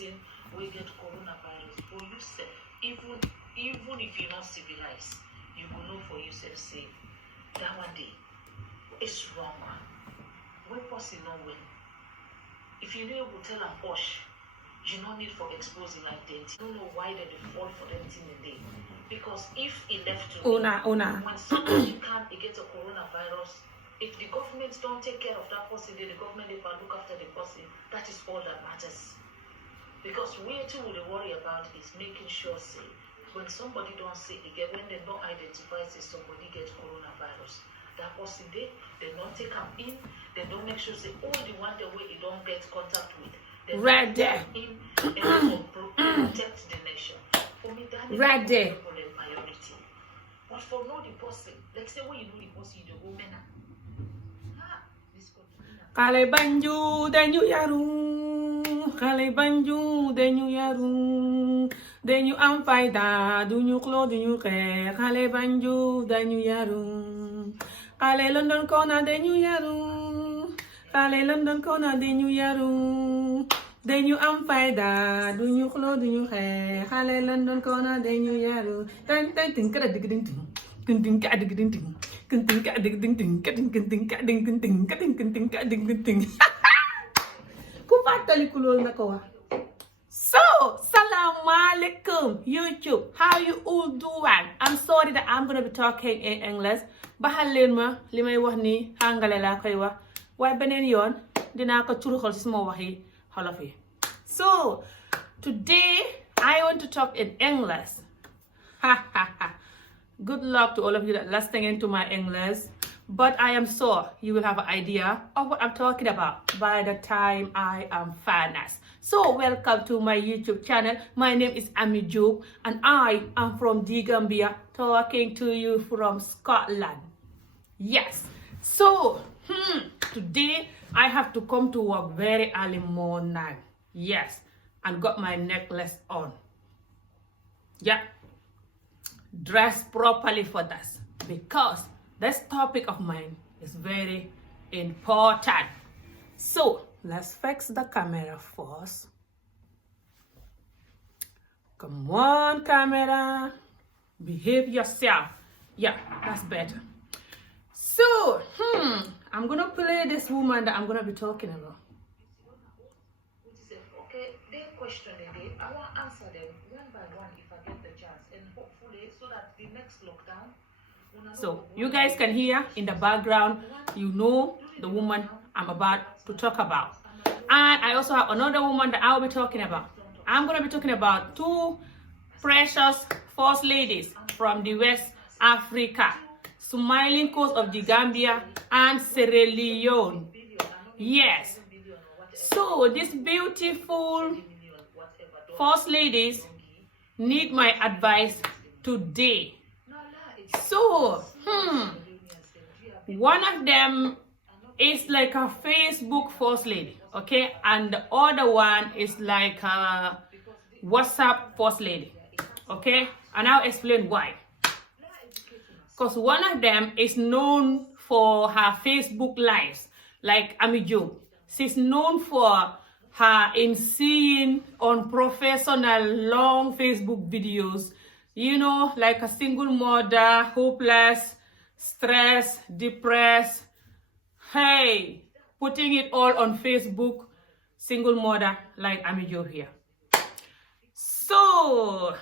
person will get coronavirus. For yourself, even if you're not civilized, you will know for yourself, say, that one day, it's wrong. When person not win. If you know able tell them hush, you no need for exposing identity. I don't know why they fall for them thing in there. Because if it left to me, when somebody can't get a coronavirus, if the government don't take care of that person, then the government if I look after the person, that is all that matters. Because we too will worry about is making sure say when somebody don't say again, when they don't identify say somebody gets coronavirus, that person they don't take them in, they don't make sure say all the one the way you don't get contact with, they right there in and protect the nation. For me, that is right there. Priority. But for know the person, let's say when you know the person, you go mena. Kale banju dañu yaru, kale banju dañu yaru, dañu am fayda, duñu xlo duñu xeex, kale banju dañu yaru, kale London kona dañu yaru, kale London kona dañu yaru, dañu am fayda, duñu xlo duñu xeex, kale London kona dañu yaru, tan tan tin kara dig ding ding, ding ding ka dig ding ding. Ku fàttaliku loolu na ko wax. So, Assalamualaikum YouTube. How you all doing? I'm sorry that I'm gonna be talking in English. Baxal leen ma li may wax ni Angale laa koy wax. Waaye beneen yoon dinaa ko curuxal ci sama waxi Wolof yi. So, today I want to talk in English. Ha ha ha. Good luck to all of you that listening into my English, but I am sure you will have an idea of what I'm talking about by the time I am finished. So welcome to my YouTube channel. My name is Ami Job and I am from the Gambia, talking to you from Scotland. Yes. So today I have to come to work very early morning. Yes, and got my necklace on. Yeah. Dress properly for this because this topic of mine is very important. So let's fix the camera first. Come on, camera, behave yourself. Yeah, that's better. So I'm gonna play this woman that I'm gonna be talking about. Okay, they question again. I want to answer them one by one if I get the chance, and hopefully so that the next lockdown. So you guys can hear in the background, you know the woman I'm about to talk about. And I also have another woman that I'll be talking about. I'm going to be talking about two precious first ladies from the West Africa, smiling coast of the Gambia and Sierra Leone. Yes. So these beautiful first ladies need my advice today. So, one of them is like a Facebook first lady, okay? And the other one is like a WhatsApp first lady, okay? And I'll explain why. Because one of them is known for her Facebook lives, like Ami Job. She's known for her insane, unprofessional, long Facebook videos, you know, like a single mother, hopeless, stressed, depressed. Hey, putting it all on Facebook, single mother like Ami Job here. So,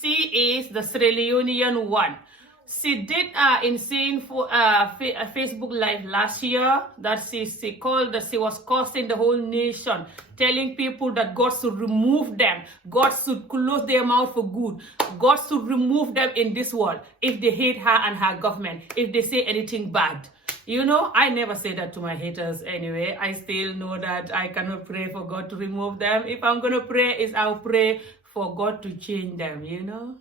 she is the Sierra Leonean one. She did insane for Facebook Live last year that she called that she was cursing the whole nation, telling people that God should remove them, God should close their mouth for good, God should remove them in this world if they hate her and her government, if they say anything bad. You know, I never say that to my haters anyway. I still know that I cannot pray for God to remove them. If I'm gonna pray, I'll pray for God to change them, you know.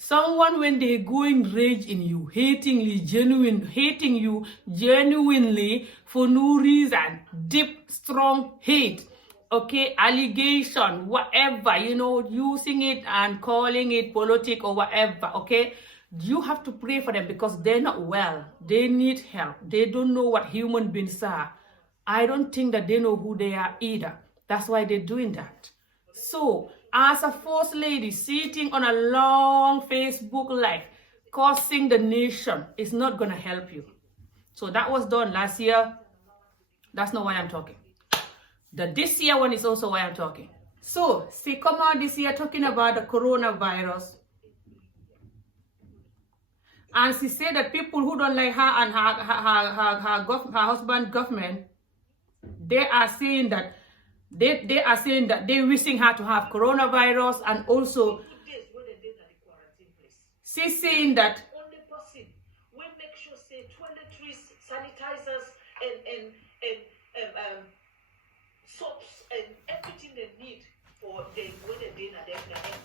Someone when they go in rage in you, hating you genuinely for no reason, deep, strong hate, okay, allegation, whatever, you know, using it and calling it politic or whatever, okay, you have to pray for them because they're not well. They need help. They don't know what human beings are. I don't think that they know who they are either. That's why they're doing that. So, as a first lady sitting on a long Facebook live, cursing the nation is not going to help you. So that was done last year. That's not why I'm talking. This year one is also why I'm talking. So, she come out this year talking about the coronavirus. And she said that people who don't like her and her husband's government, they are saying that they're wishing her to have coronavirus, and also she's saying that only person will make sure say toiletries, sanitizers, and soaps and everything they need for the when they in a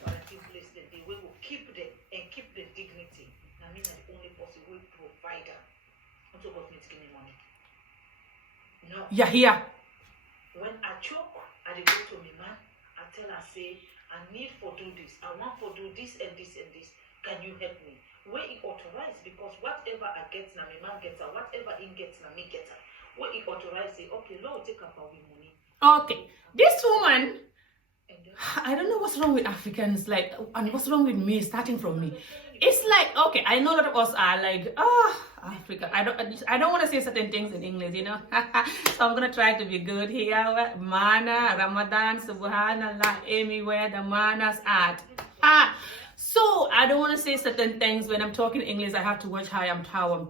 quarantine place, that they will keep them and keep the dignity. I mean, that the only person will provide them. Also, government give me money. No. Yeah. When I choke, I dey go to my man. I tell her say, I need for do this. I want for do this and this and this. Can you help me? Where it authorized, because whatever I get now, my man gets her. Whatever he gets now, me get her. Where it authorized, say, okay, Lord, take up our money. Okay, this woman, I don't know what's wrong with Africans, like, and what's wrong with me, starting from me. It's like, okay, I know that us are like, Africa. I don't want to say certain things in English, you know. So I'm gonna try to be good here. Mana, Ramadan, Subhanallah, Amy, where the manas at. So I don't want to say certain things when I'm talking English. I have to watch how I'm talking.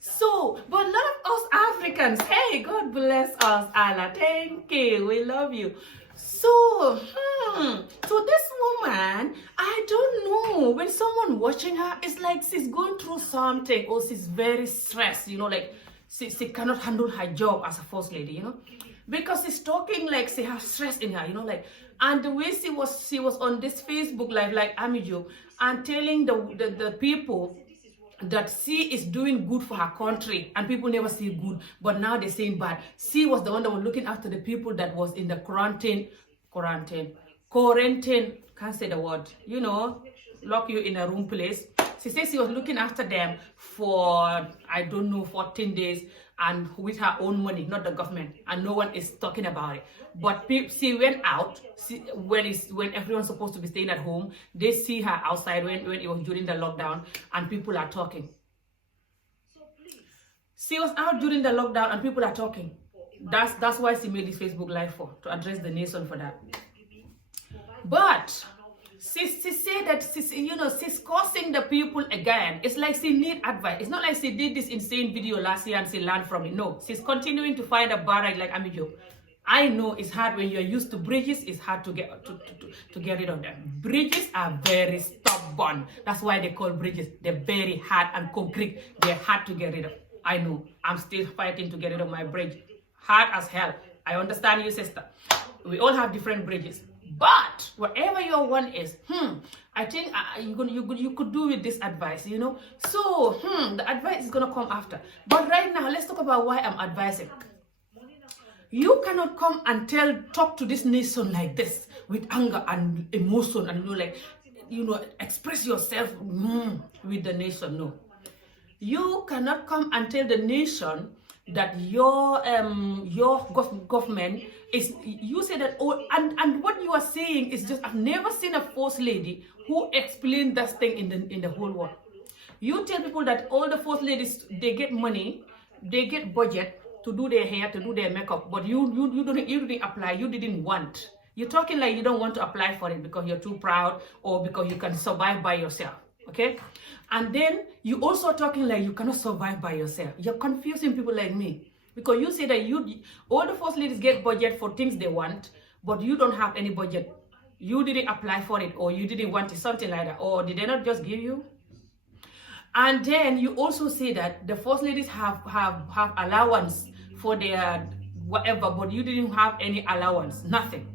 So, but a lot of us Africans, hey, God bless us, Allah, thank you, we love you. So this woman, I don't know, when someone watching her, it's like she's going through something, or she's very stressed, you know, like she cannot handle her job as a first lady, you know, because she's talking like she has stress in her, you know, like, and the way she was on this Facebook live, like Amijo, and telling the people that she is doing good for her country, and people never say good, but now they're saying bad. She was the one that was looking after the people that was in the quarantine, can't say the word, you know, lock you in a room place. She says she was looking after them for, I don't know, 14 days, and with her own money, not the government, and no one is talking about it. But she went out when everyone's supposed to be staying at home. They see her outside when it was during the lockdown, and people are talking. She was out during the lockdown and people are talking. That's why she made this Facebook live for, to address the nation for that. But she said that she's causing the people again. It's like she need advice. It's not like she did this insane video last year and she learned from it. No, she's continuing to find a barrage like Amijo. I know it's hard when you're used to bridges. It's hard to get rid of them. Bridges are very stubborn. That's why they call bridges. They're very hard and concrete. They're hard to get rid of. I know. I'm still fighting to get rid of my bridge. Hard as hell. I understand you, sister. We all have different bridges. But whatever your one is, I think you could do with this advice, you know. So, the advice is gonna come after. But right now, let's talk about why I'm advising. You cannot come and talk to this nation like this with anger and emotion and express yourself with the nation. No, you cannot come and tell the nation that your government is. You say that, and what you are saying is just, I've never seen a first lady who explained that thing in the whole world. You tell people that all the first ladies, they get money, they get budget to do their hair, to do their makeup, but you didn't apply, you didn't want. You're talking like you don't want to apply for it because you're too proud or because you can survive by yourself, okay? And then you also talking like you cannot survive by yourself. You're confusing people like me because you say that all the first ladies get budget for things they want, but you don't have any budget. You didn't apply for it, or you didn't want it, something like that, or did they not just give you? And then you also say that the first ladies have allowance for their whatever, but you didn't have any allowance, nothing.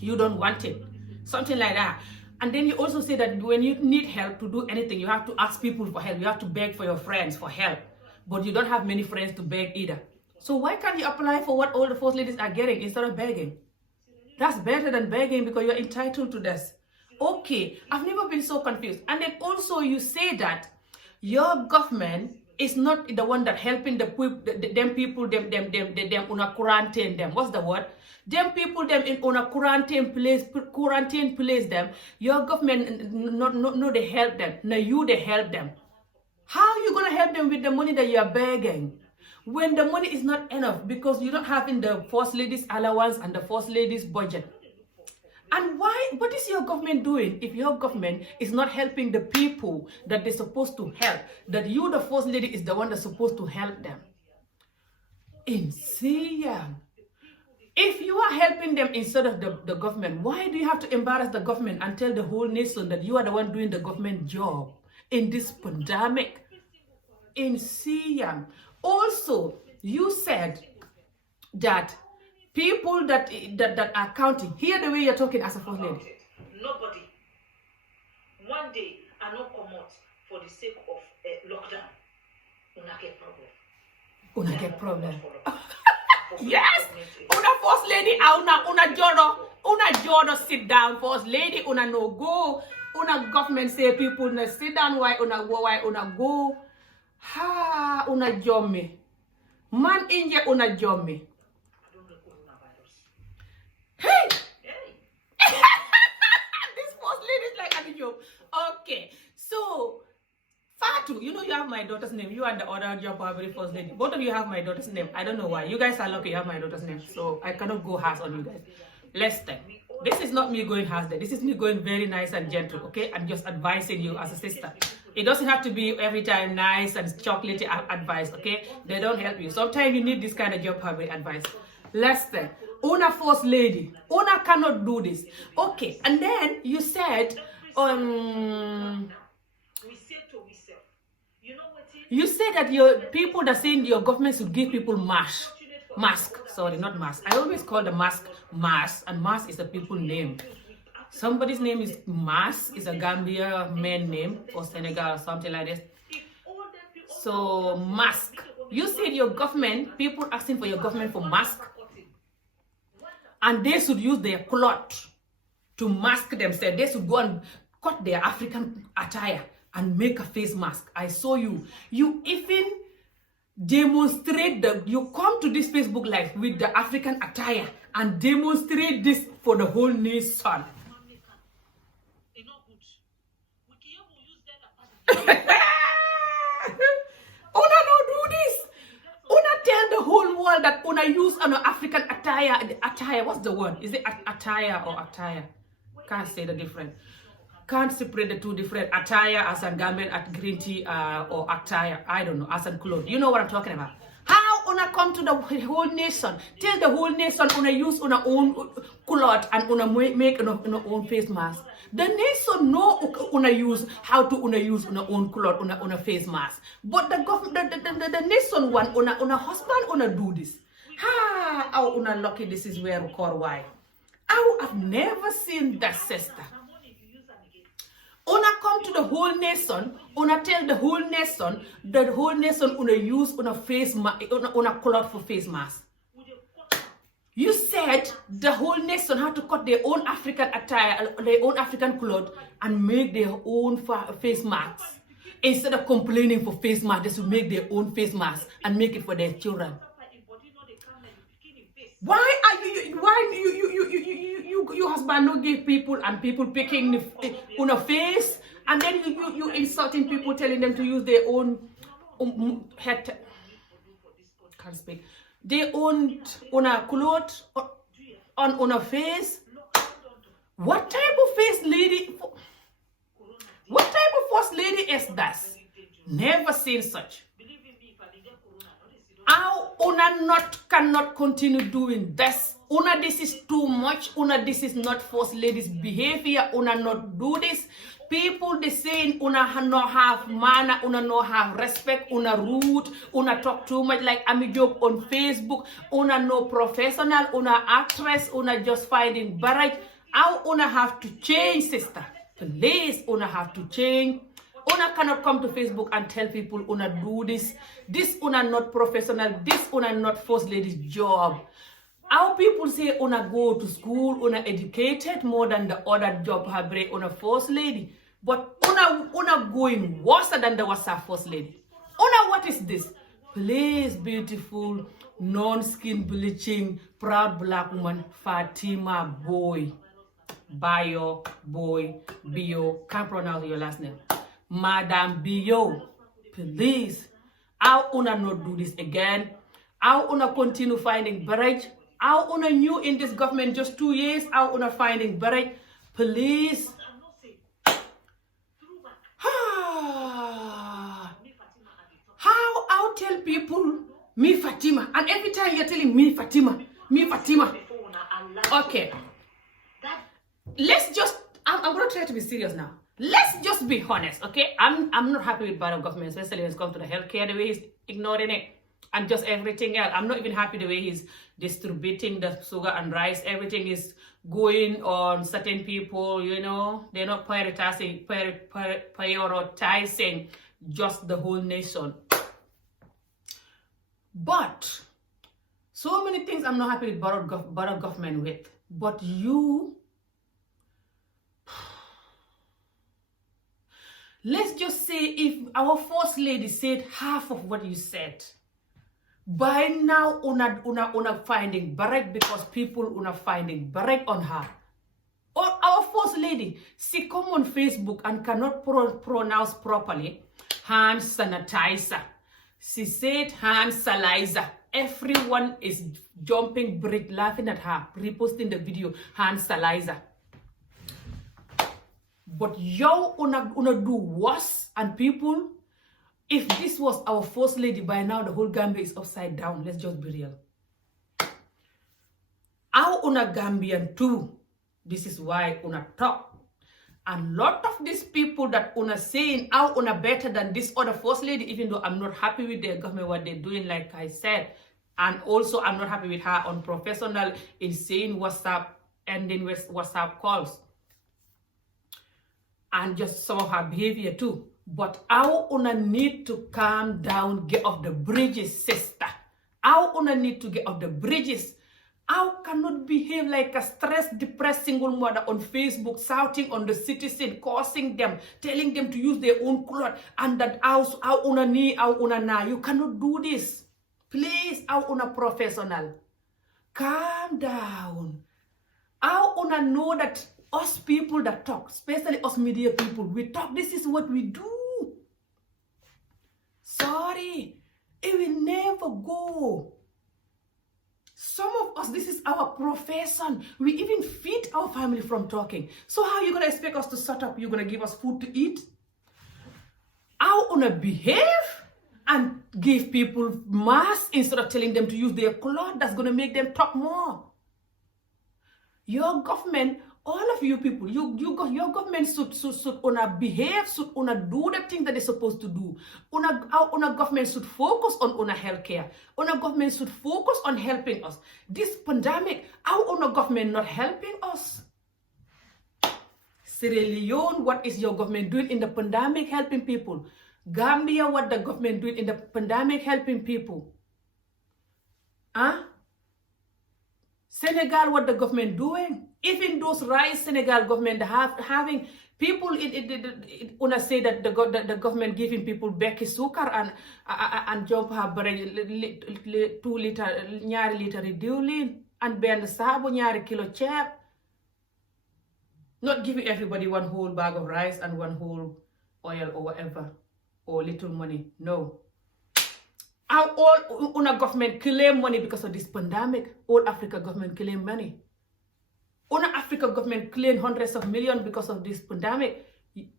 You don't want it, something like that. And then you also say that when you need help to do anything, you have to ask people for help. You have to beg for your friends for help, but you don't have many friends to beg either. So why can't you apply for what all the first ladies are getting instead of begging? That's better than begging because you're entitled to this. Okay, I've never been so confused. And then also you say that your government is not the one that helping them una quarantine them. What's the word? Them people them in una quarantine place them. Your government no they help them. No, you they help them. How you gonna help them with the money that you are begging? When the money is not enough because you don't have in the First Lady's allowance and the First Lady's budget. And what is your government doing if your government is not helping the people that they're supposed to help? That you, the First Lady, is the one that's supposed to help them. In Syria. If you are helping them instead of the government, why do you have to embarrass the government and tell the whole nation that you are the one doing the government job in this pandemic? In Syria. Also, you said that people that are counting, hear the way you're talking as a First Lady. Nobody. One day, I not come out for the sake of lockdown. Una get problem. Una get problem. Yes! Una First Lady, una jodo sit down. First Lady, una no go. Una government say people na sit down, why una go. Ha, una jomme. Man India, una jomme. Hey! This First Lady is like a joke. Okay, so Fatou, you know you have my daughter's name. You and the other job probably First Lady. Both of you have my daughter's name. I don't know why. You guys are lucky you have my daughter's name. So I cannot go harsh on you guys. Listen, this is not me going harsh there. This is me going very nice and gentle, okay? I'm just advising you as a sister. It doesn't have to be every time nice and chocolatey advice, okay? They don't help you. Sometimes you need this kind of job public advice. Listen, una First Lady, una cannot do this. Okay, and then you said, you said that your people that saying your government should give people mask. Sorry, not mask. I always call the mask, and mask is a people name. Somebody's name is Mas, is a Gambia man name for Senegal or something like this. So, mask. You said your government, people asking for your government for mask. And they should use their cloth to mask themselves. They should go and cut their African attire and make a face mask. I saw you. You even demonstrate you come to this Facebook Live with the African attire and demonstrate this for the whole nation. Una don't do this. Una tell the whole world that una use an African attire. What's the word? Is it attire or attire? Can't say the difference. Can't separate the two different attire as a garment at green tea or attire. I don't know, as a clothes. You know what I'm talking about. How una come to the whole nation? Tell the whole nation una use una own cloth and una make una own face mask. The nation know una use how to una use una own cloth, una face mask. But the government, the nation one, una husband una do this. Ha! How una lucky this is where record why. I've never seen that, sister. Una come to the whole nation, una tell the whole nation una use una face una cloth for face mask. You said the whole nation had to cut their own African attire, their own African clothes, and make their own face masks. Instead of complaining for face masks, they should make their own face masks and make it for their children. Why are you husband no give people and people picking on a face, and then you insulting people, telling them to use their own head, can't speak, their own una clothes on a face. What type of face lady? What type of First Lady is that? Never seen such. How una cannot continue doing this? Una, this is too much. Una, this is not First Lady's behavior. Una not do this. People they saying una no have manner, una no have respect, una rude, una talk too much like Ami joke on Facebook, una no professional, una actress, una just finding barrage. How una have to change, sister? Please, una have to change. Una cannot come to Facebook and tell people una do this. This una not professional. This una not First Lady's job. How people say una go to school, una educated more than the other job have break una First Lady. But una going worse than the was First Lady. Una, what is this? Please, beautiful, non-skin bleaching, proud black woman, Fatima boy. Barrow, boy, Bio, can't pronounce your last name. Madam Bio, please. How una not do this again? How una continue finding barrage? How una new in this government just 2 years? How una finding barrage? Please. How tell people me Fatima, and every time you're telling me Fatima. Okay. Let's just, I'm going to try to be serious now. Let's just be honest, okay? I'm not happy with Barrow government, especially when it's come to the healthcare, the way he's ignoring it, and just everything else. I'm not even happy the way he's distributing the sugar and rice. Everything is going on certain people, you know. They're not prioritizing just the whole nation. But so many things I'm not happy with Barrow government with. But you, let's just say if our first lady said half of what you said, by now una finding barrack because people una finding barrack on her. Or our first lady, she come on Facebook and cannot pronounce properly hand sanitizer. She said hand sanitizer. Everyone is jumping, laughing at her, reposting the video, hand sanitizer. But yo una do worse, and people, if this was our first lady, by now the whole Gambia is upside down. Let's just be real. Our una Gambian too. This is why una talk. And lot of these people that una saying how una better than this other first lady, even though I'm not happy with their government, what they're doing, like I said. And also I'm not happy with her unprofessional in saying WhatsApp, ending with WhatsApp calls. And just some of her behavior too. But how una need to calm down, get off the bridges, sister. How una need to get off the bridges. How cannot behave like a stressed, depressed single mother on Facebook, shouting on the citizen, cursing them, telling them to use their own clothes, and that how una ni, how una na. You cannot do this. Please, how una professional. Calm down. How una know that us people that talk, especially us media people, we talk, this is what we do. Sorry, it will never go. Some of us, this is our profession. We even feed our family from talking. So how are you going to expect us to shut up? You're going to give us food to eat? How gonna behave and give people masks instead of telling them to use their clothes? That's going to make them talk more. Your government, all of you people, your government should una behave, should una do the thing that they're supposed to do. Una government should focus on una healthcare. Una government should focus on helping us. This pandemic, how una government not helping us? Sierra Leone, what is your government doing in the pandemic helping people? Gambia, what the government doing in the pandemic helping people? Huh? Senegal, what the government doing? Even those rights Senegal government having people, una say that the government giving people bekki sukar and jump her 2 liter ñaari liter diwlin and benn saabu ñaari kilo ceeb. Not giving everybody one whole bag of rice and one whole oil or whatever, or little money. No. Our all una government claim money because of this pandemic. All Africa government claim money. Una Africa government claim hundreds of millions because of this pandemic.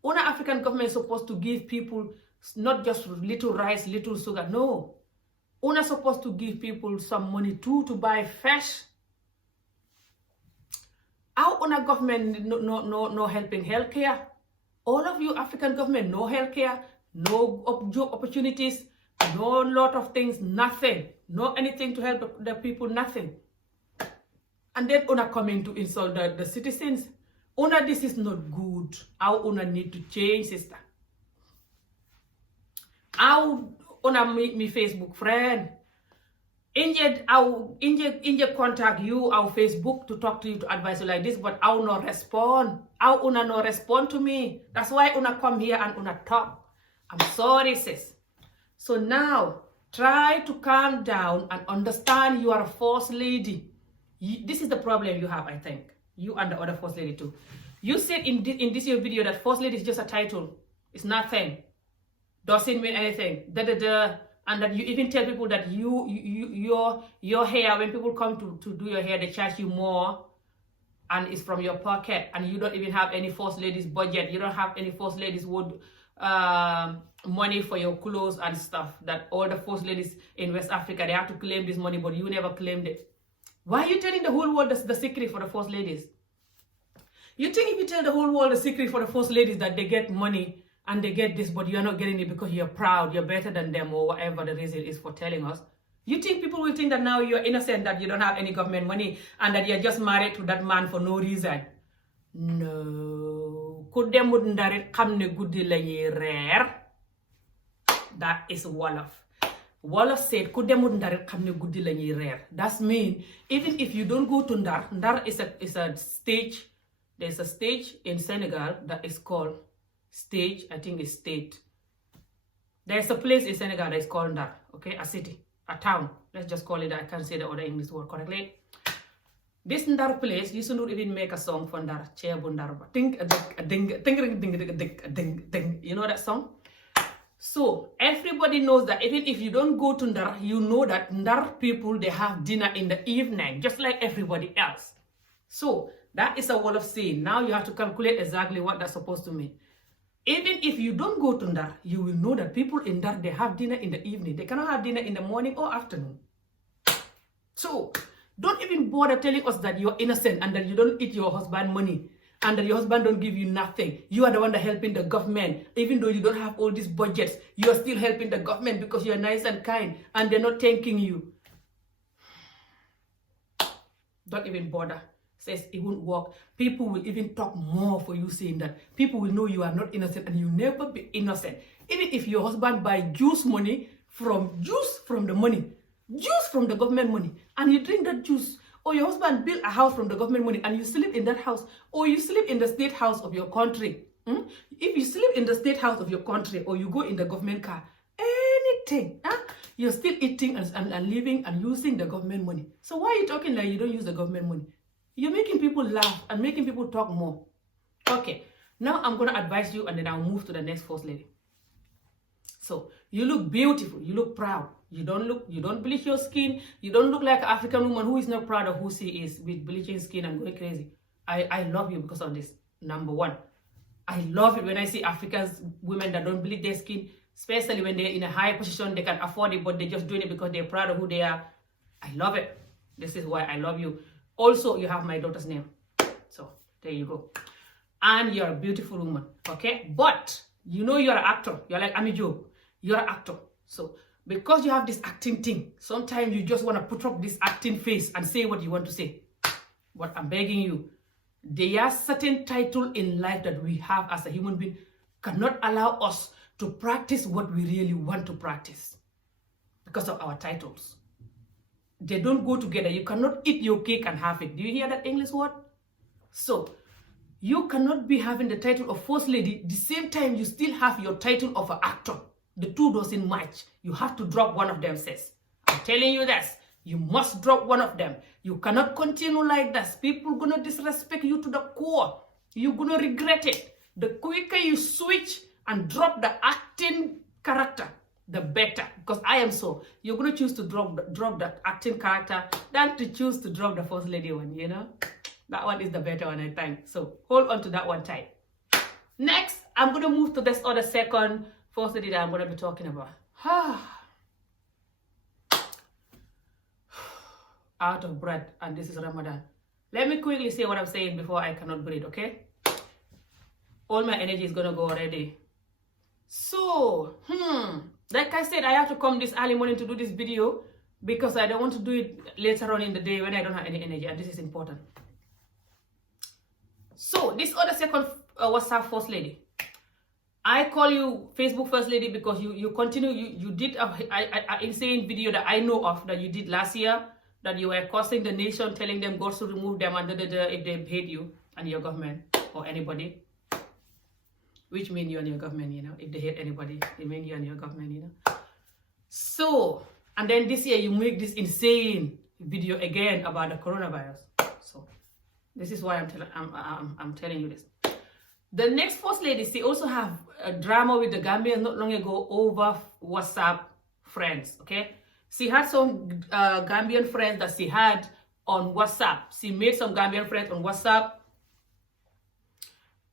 Una African government is supposed to give people not just little rice, little sugar. No. Una supposed to give people some money too to buy fish. Our una government no helping healthcare. All of you African government no healthcare, no job opportunities, no lot of things, nothing. No anything to help the people, nothing. And then una coming to insult the citizens. Una, this is not good. How una need to change, sister. How una me Facebook friend. Inje contact you, our Facebook to talk to you, to advise you like this, but how no respond. How una no respond to me. That's why una come here and una talk. I'm sorry, sis. So now, try to calm down and understand you are a first lady. This is the problem you have, I think. You and the other first lady too. You said in this your video that first lady is just a title. It's nothing. Doesn't mean anything. And that you even tell people that your hair, when people come to do your hair, they charge you more, and it's from your pocket, and you don't even have any first ladies budget. You don't have any first ladies money for your clothes and stuff. That all the first ladies in West Africa, they have to claim this money, but you never claimed it. Why are you telling the whole world the secret for the first ladies? You think if you tell the whole world the secret for the first ladies that they get money and they get this, but you're not getting it because you're proud, you're better than them, or whatever the reason is for telling us, you think people will think that now you're innocent, that you don't have any government money, and that you're just married to that man for no reason? No. That is Wolof. Wolof said, that means even if you don't go to Ndar, Ndar is a stage. There's a stage in Senegal that is called stage, I think it's state. There's a place in Senegal that is called Ndar, okay? A city, a town. Let's just call it that. I can't say the other English word correctly. This Ndar place, you should not even make a song for Ndar. You know that song? So everybody knows that even if you don't go to Ndar, you know that Ndar people, they have dinner in the evening, just like everybody else. So that is a wall of saying. Now you have to calculate exactly what that's supposed to mean. Even if you don't go to Ndar, you will know that people in Ndar, they have dinner in the evening. They cannot have dinner in the morning or afternoon. So don't even bother telling us that you're innocent and that you don't eat your husband's money and that your husband don't give you nothing. You are the one that helping the government. Even though you don't have all these budgets, you are still helping the government because you're nice and kind and they're not thanking you. Don't even bother. Says it won't work. People will even talk more for you saying that. People will know you are not innocent and you'll never be innocent. Even if your husband buy juice from the money, juice from the government money, and you drink that juice, or your husband build a house from the government money and you sleep in that house, or you sleep in the state house of your country. If you sleep in the state house of your country or you go in the government car, anything, you're still eating and living and using the government money. So why are you talking like you don't use the government money? You're making people laugh and making people talk more. Okay, now I'm going to advise you and then I'll move to the next first lady. So you look beautiful, you look proud. You don't bleach your skin. You don't look like an African woman who is not proud of who she is with bleaching skin and going crazy. I love you because of this. Number one, I love it when I see Africans, women that don't bleach their skin, especially when they're in a high position, they can afford it, but they're just doing it because they're proud of who they are. I love it. This is why I love you. Also, you have my daughter's name. So, there you go. And you're a beautiful woman, okay? But, you know you're an actor. You're like Amijo. You're an actor. So, because you have this acting thing, sometimes you just want to put up this acting face and say what you want to say. But I'm begging you, there are certain titles in life that we have as a human being cannot allow us to practice what we really want to practice because of our titles. They don't go together. You cannot eat your cake and have it. Do you hear that English word? So, you cannot be having the title of first lady, the same time you still have your title of an actor. The two doesn't match. You have to drop one of them, sis. I'm telling you this. You must drop one of them. You cannot continue like this. People are going to disrespect you to the core. You're going to regret it. The quicker you switch and drop the acting character, the better. Because I am so. You're going to choose to drop the acting character than to choose to drop the first lady one, you know? That one is the better one, I think. So hold on to that one tight. Next, I'm going to move to this other second first lady that I'm going to be talking about. Out of breath, and this is Ramadan. Let me quickly say what I'm saying before I cannot breathe, okay? All my energy is going to go already. So, like I said, I have to come this early morning to do this video because I don't want to do it later on in the day when I don't have any energy, and this is important. So, this other second WhatsApp first lady. I call you Facebook first lady because you continue, you did an insane video that I know of that you did last year, that you were cursing the nation, telling them God should remove them and if they hate you and your government or anybody. Which mean you and your government, you know. If they hate anybody, they mean you and your government, you know. So, and then this year you make this insane video again about the coronavirus. So, this is why I'm telling you this. The next first lady, she also have a drama with the Gambians not long ago over WhatsApp friends, okay? She had some Gambian friends that she had on WhatsApp. She made some Gambian friends on WhatsApp,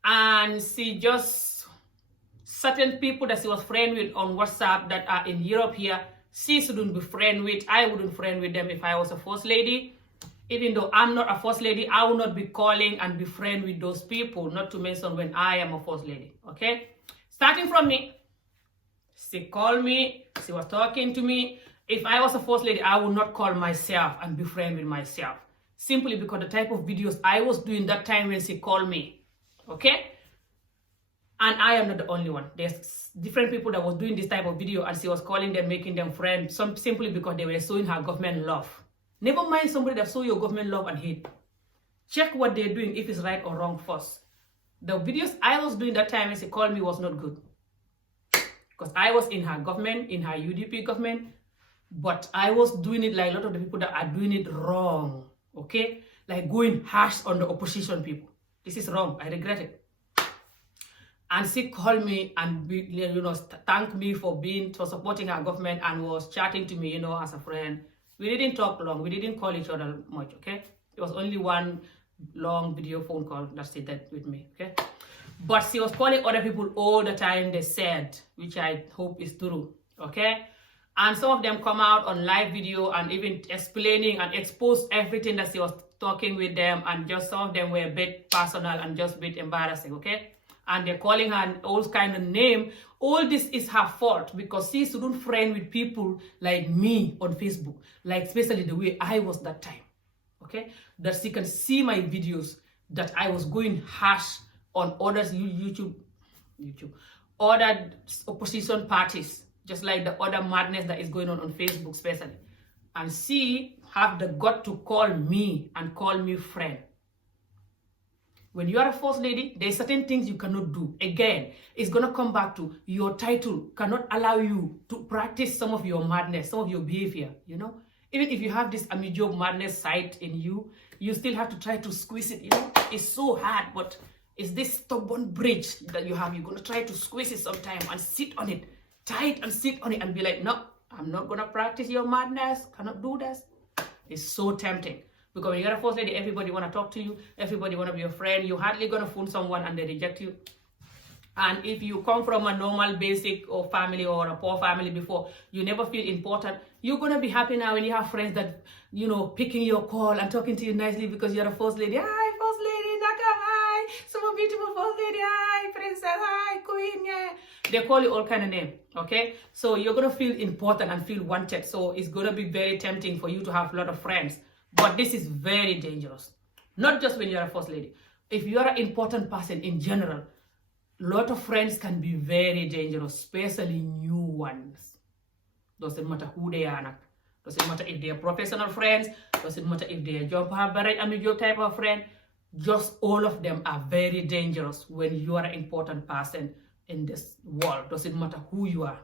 and she just, certain people that she was friend with on WhatsApp that are in Europe here, she shouldn't be friend with. I wouldn't friend with them if I was a first lady. Even though I'm not a first lady, I will not be calling and be friend with those people, not to mention when I am a first lady, okay? Starting from me, she called me, she was talking to me. If I was a first lady, I would not call myself and be friend with myself. Simply because the type of videos I was doing that time when she called me, okay? And I am not the only one. There's different people that was doing this type of video and she was calling them, making them friends, simply because they were showing her government love. Never mind somebody that show your government love and hate. Check what they're doing, if it's right or wrong first. The videos I was doing that time when she called me was not good. Because I was in her government, in her UDP government, but I was doing it like a lot of the people that are doing it wrong, okay? Like going harsh on the opposition people. This is wrong, I regret it. And she called me and thanked me for supporting her government and was chatting to me, as a friend. We didn't talk long. We didn't call each other much, okay? It was only one long video phone call that she did with me, okay? But she was calling other people all the time, they said, which I hope is true, okay? And some of them come out on live video and even explaining and expose everything that she was talking with them, and just some of them were a bit personal and just a bit embarrassing, okay? And they're calling her all kind of name. All this is her fault because she shouldn't friend with people like me on Facebook, like especially the way I was that time, okay? That she can see my videos that I was going harsh on others other opposition parties, just like the other madness that is going on Facebook especially. And she have the gut to call me and call me friend. When you are a first lady, there's certain things you cannot do. Again, it's going to come back to your title cannot allow you to practice some of your madness, some of your behavior, Even if you have this amijob madness side in you, you still have to try to squeeze it, It's so hard, but it's this stubborn bridge that you have. You're going to try to squeeze it sometime and sit on it, tight and sit on it and be like, no, I'm not going to practice your madness. Cannot do this. It's so tempting. Because when you're a first lady, everybody want to talk to you. Everybody want to be your friend. You're hardly going to fool someone and they reject you. And if you come from a normal, basic or family or a poor family before, you never feel important. You're going to be happy now when you have friends that, picking your call and talking to you nicely because you're a first lady. Hi, first lady, Naka, hi. So beautiful first lady, hi, princess, hi, queen, yeah. They call you all kind of names, okay? So you're going to feel important and feel wanted. So it's going to be very tempting for you to have a lot of friends. But this is very dangerous. Not just when you're a first lady. If you're an important person in general, a lot of friends can be very dangerous, especially new ones. Doesn't matter who they are. Doesn't matter if they're professional friends. Doesn't matter if they're job type of friend. Just all of them are very dangerous when you are an important person in this world. Doesn't matter who you are.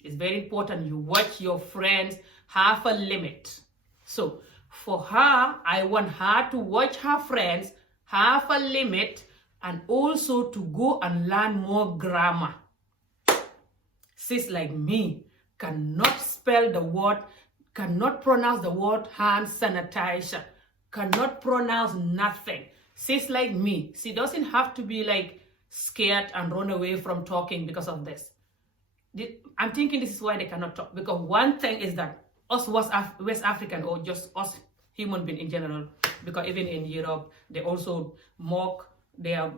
It's very important you watch your friends, have a limit. So, for her, I want her to watch her friends, have a limit, and also to go and learn more grammar. Sis like me cannot spell the word, cannot pronounce the word hand sanitizer, cannot pronounce nothing. Sis like me, she doesn't have to be like scared and run away from talking because of this. I'm thinking this is why they cannot talk. Because one thing is that us West African, or just us human beings in general, because even in Europe, they also mock their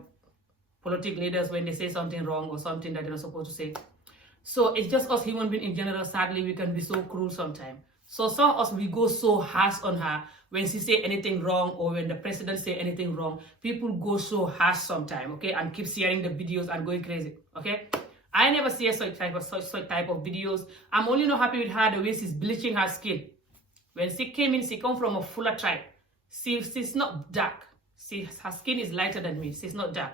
political leaders when they say something wrong or something that they're not supposed to say. So it's just us human beings in general, sadly, we can be so cruel sometimes. So some of us, we go so harsh on her when she say anything wrong, or when the president say anything wrong. People go so harsh sometimes, okay, and keep sharing the videos and going crazy, okay? I never see such type of videos. I'm only not happy with her the way she's bleaching her skin. When she came in, she come from a fuller tribe. She's not dark. Her skin is lighter than me. She's not dark.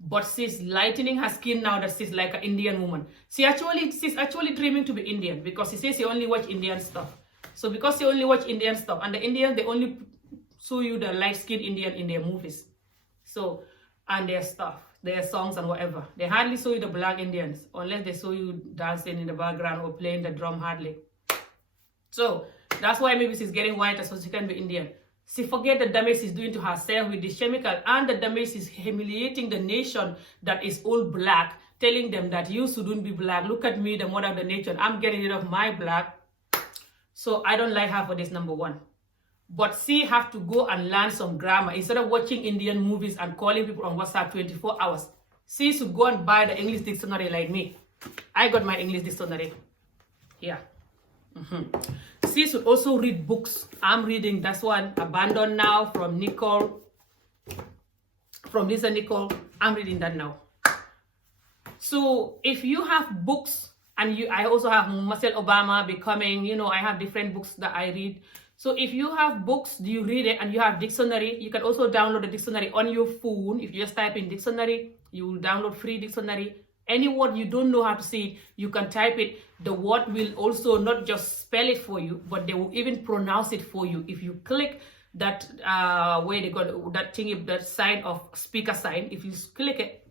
but she's lightening her skin now that she's like an Indian woman. She's actually dreaming to be Indian because she says she only watch Indian stuff. So because she only watch Indian stuff, and the Indians, they only show you the light-skinned Indian in their movies. So, and their stuff, their songs and whatever. They hardly show you the black Indians unless they show you dancing in the background or playing the drum hardly. So that's why maybe she's getting whiter so she can be Indian. She forget the damage she's doing to herself with this chemical, and the damage is humiliating the nation that is all black, telling them that you shouldn't be black. Look at me, the mother of the nation. I'm getting rid of my black. So I don't like her for this, number one. But she have to go and learn some grammar. Instead of watching Indian movies and calling people on WhatsApp 24 hours, she should go and buy the English dictionary like me. I got my English dictionary. Yeah. She should also read books. I'm reading this one, Abandoned Now, from Nicole. From Lisa Nicole. I'm reading that now. So if you have books, and I also have Michelle Obama, Becoming, I have different books that I read. So if you have books, you read it, and you have dictionary, you can also download the dictionary on your phone. If you just type in dictionary, you will download free dictionary. Any word you don't know how to say it, you can type it. The word will also not just spell it for you, but they will even pronounce it for you. If you click that where they got that thing, that sign of speaker sign, if you click it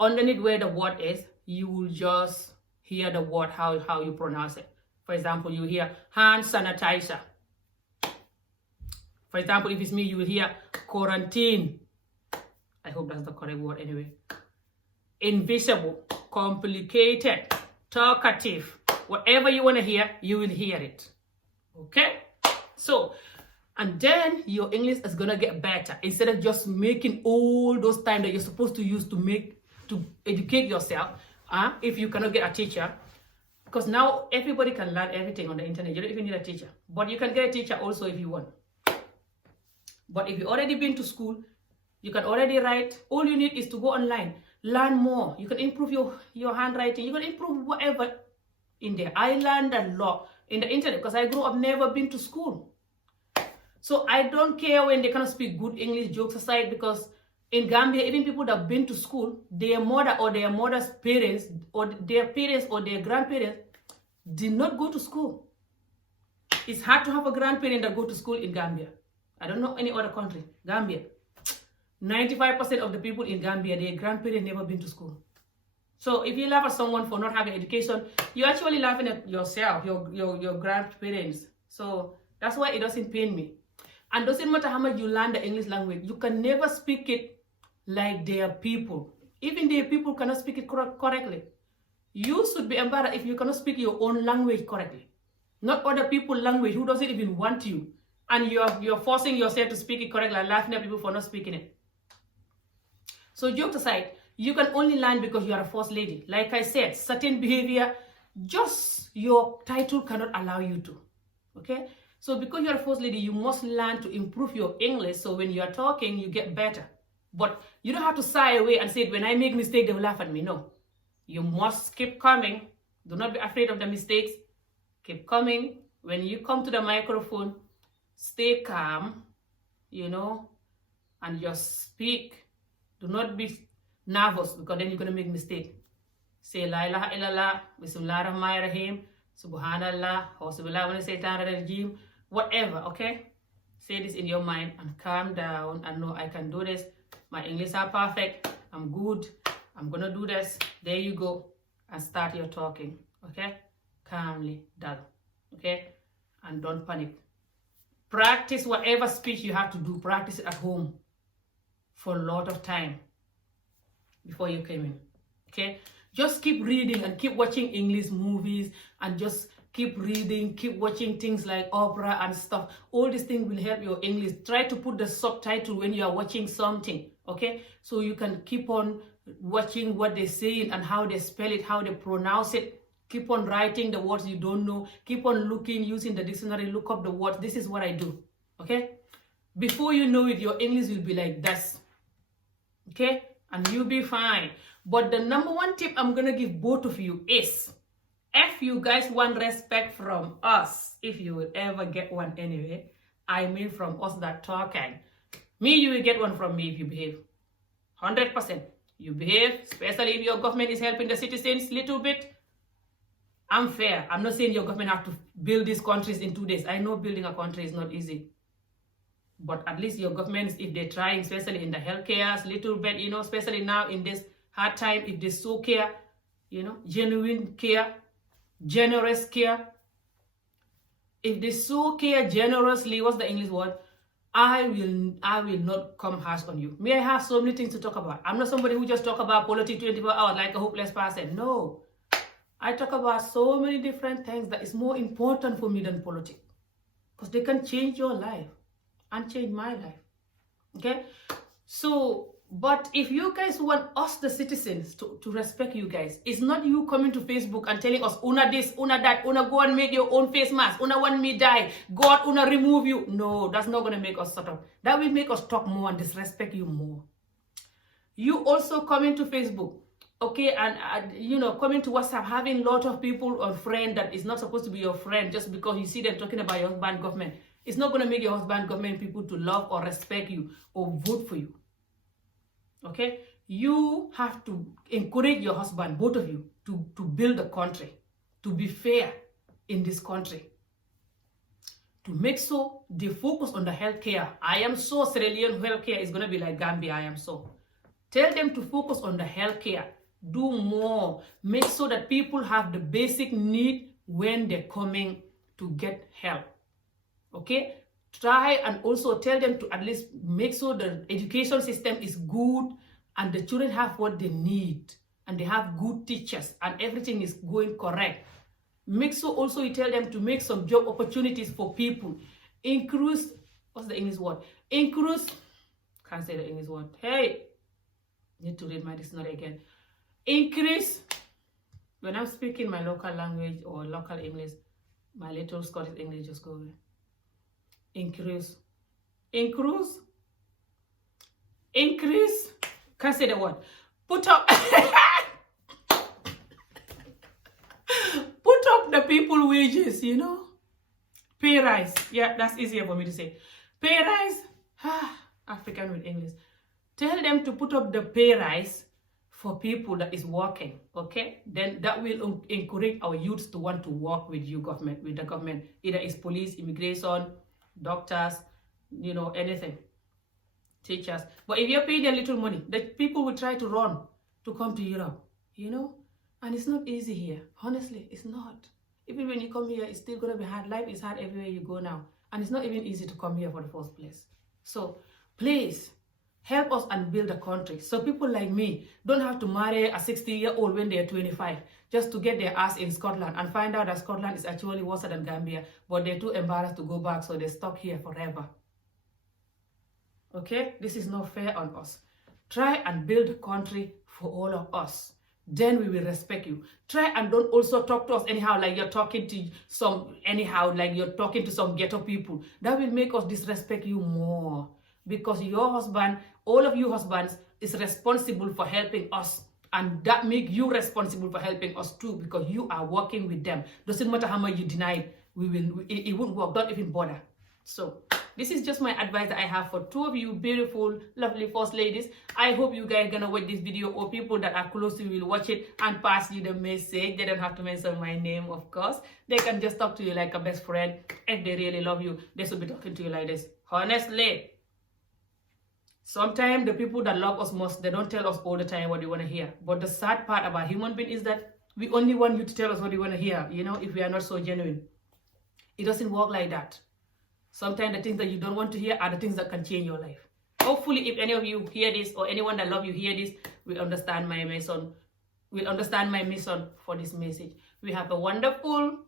underneath where the word is, you will just hear the word, how you pronounce it. For example, you hear hand sanitizer. For example, if it's me, you will hear quarantine. I hope that's the correct word anyway. Invisible, complicated, talkative, whatever you want to hear, you will hear it. Okay? So, and then your English is going to get better. Instead of just making all those time that you're supposed to use to educate yourself, if you cannot get a teacher, because now everybody can learn everything on the internet. You don't even need a teacher. But you can get a teacher also if you want. But if you've already been to school, you can already write. All you need is to go online. Learn more. You can improve your handwriting. You can improve whatever in there. I learned a lot in the internet because I grew up never been to school. So I don't care when they cannot speak good English, jokes aside, because in Gambia, even people that have been to school, their mother or their mother's parents or their grandparents did not go to school. It's hard to have a grandparent that go to school in Gambia. I don't know any other country. Gambia. 95% of the people in Gambia, their grandparents never been to school. So if you laugh at someone for not having education, you're actually laughing at yourself, your grandparents. So that's why it doesn't pain me. And doesn't matter how much you learn the English language, you can never speak it like their people. Even their people cannot speak it correctly. You should be embarrassed if you cannot speak your own language correctly. Not other people's language who doesn't even want you. And you're forcing yourself to speak it correctly and laughing at people for not speaking it. So jokes aside, you can only learn because you are a first lady. Like I said, certain behavior, just your title cannot allow you to. Okay? So because you're a first lady, you must learn to improve your English so when you are talking, you get better. But you don't have to shy away and say, when I make mistakes, they will laugh at me. No. You must keep coming. Do not be afraid of the mistakes. Keep coming. When you come to the microphone, stay calm, and just speak. Do not be nervous because then you're going to make mistake. Say La ilaha illallah, Bismillah ar-Rahman ar-Rahim, Subhanallah, Rajim, whatever, okay? Say this in your mind and calm down and know I can do this. My English are perfect. I'm good. I'm going to do this. There you go. And start your talking, okay? Calmly, dull, okay? And don't panic. Practice whatever speech you have to do. Practice it at home for a lot of time before you came in, okay? Just keep reading and keep watching English movies and just keep reading, keep watching things like opera and stuff. All these things will help your English. Try to put the subtitle when you are watching something, okay? So you can keep on watching what they say and how they spell it, how they pronounce it. Keep on writing the words you don't know. Keep on looking, using the dictionary, look up the words. This is what I do, okay? Before you know it, your English will be like this, okay? And you'll be fine. But the number one tip I'm going to give both of you is, if you guys want respect from us, if you will ever get one anyway, I mean from us that talking, you will get one from me if you behave. 100%. You behave, especially if your government is helping the citizens little bit. I'm fair. I'm not saying your government have to build these countries in 2 days. I know building a country is not easy. But at least your governments, if they're trying, especially in the healthcare, little bit, especially now in this hard time, if they so care, genuine care, generous care. If they so care generously, what's the English word? I will not come harsh on you. May I have so many things to talk about? I'm not somebody who just talk about politics 24 hours like a hopeless person. No. I talk about so many different things that is more important for me than politics. Because they can change your life and change my life. Okay? So, but if you guys want us, the citizens, to respect you guys, it's not you coming to Facebook and telling us, una this, una that, una go and make your own face mask, una want me die, God, una remove you. No, that's not going to make us shut up. That will make us talk more and disrespect you more. You also coming to Facebook, okay, and coming to WhatsApp, having a lot of people or friend that is not supposed to be your friend just because you see them talking about your husband government. It's not going to make your husband government people to love or respect you or vote for you. Okay, you have to encourage your husband, both of you, to build a country, to be fair in this country, to make sure they focus on the healthcare. I am so Sierra Leone healthcare is going to be like Gambia. I am so. Tell them to focus on the healthcare. Do more. Make sure that people have the basic need when they're coming to get help. Okay? Try and also tell them to at least make sure the education system is good and the children have what they need and they have good teachers and everything is going correct. Make sure also you tell them to make some job opportunities for people. Increase, what's the English word? Increase, can't say the English word. Hey, need to read my dictionary again. Increase, when I'm speaking my local language or local English, my little Scottish English just go away. Increase, can't say the word. Put up the people wages, pay rise. Yeah, that's easier for me to say. Pay rise, African with English. Tell them to put up the pay rise for people that is working, okay? Then that will encourage our youths to want to work with the government, either it's police, immigration, doctors, anything, teachers. But if you pay them little money, the people will try to run to come to Europe, and it's not easy here. Honestly, it's not. Even when you come here, it's still going to be hard. Life is hard everywhere you go now, and it's not even easy to come here for the first place. So please help us and build a country so people like me don't have to marry a 60-year-old when they're 25 just to get their ass in Scotland and find out that Scotland is actually worse than Gambia, but they're too embarrassed to go back, so they're stuck here forever. Okay? This is not fair on us. Try and build a country for all of us. Then we will respect you. Try and don't also talk to us anyhow like you're talking to some ghetto people. That will make us disrespect you more. Because your husband, all of you husbands, is responsible for helping us. And that makes you responsible for helping us too, because you are working with them. Doesn't matter how much you deny it, it won't work. Don't even bother. So this is just my advice that I have for two of you beautiful, lovely first ladies. I hope you guys gonna watch this video, or people that are close to you will watch it and pass you the message. They don't have to mention my name, of course. They can just talk to you like a best friend. If they really love you, they should be talking to you like this. Honestly. Sometimes the people that love us most, they don't tell us all the time what they want to hear. But the sad part about human being is that we only want you to tell us what you want to hear, if we are not so genuine. It doesn't work like that. Sometimes the things that you don't want to hear are the things that can change your life. Hopefully, if any of you hear this, or anyone that love you hear this, will understand my mission. Will understand my mission for this message. We have a wonderful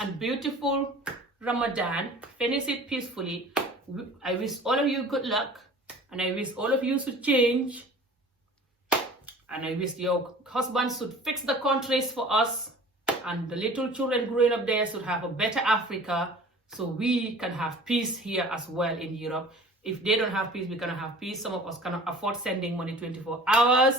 and beautiful Ramadan. Finish it peacefully. I wish all of you good luck. And I wish all of you should change. And I wish your husbands should fix the countries for us. And the little children growing up there should have a better Africa. So we can have peace here as well in Europe. If they don't have peace, we cannot have peace. Some of us cannot afford sending money 24 hours.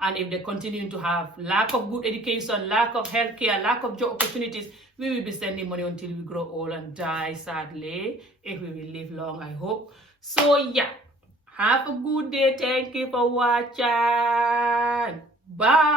And if they continue to have lack of good education, lack of healthcare, lack of job opportunities, we will be sending money until we grow old and die, sadly. If we will live long, I hope. So yeah. Have a good day. Thank you for watching. Bye.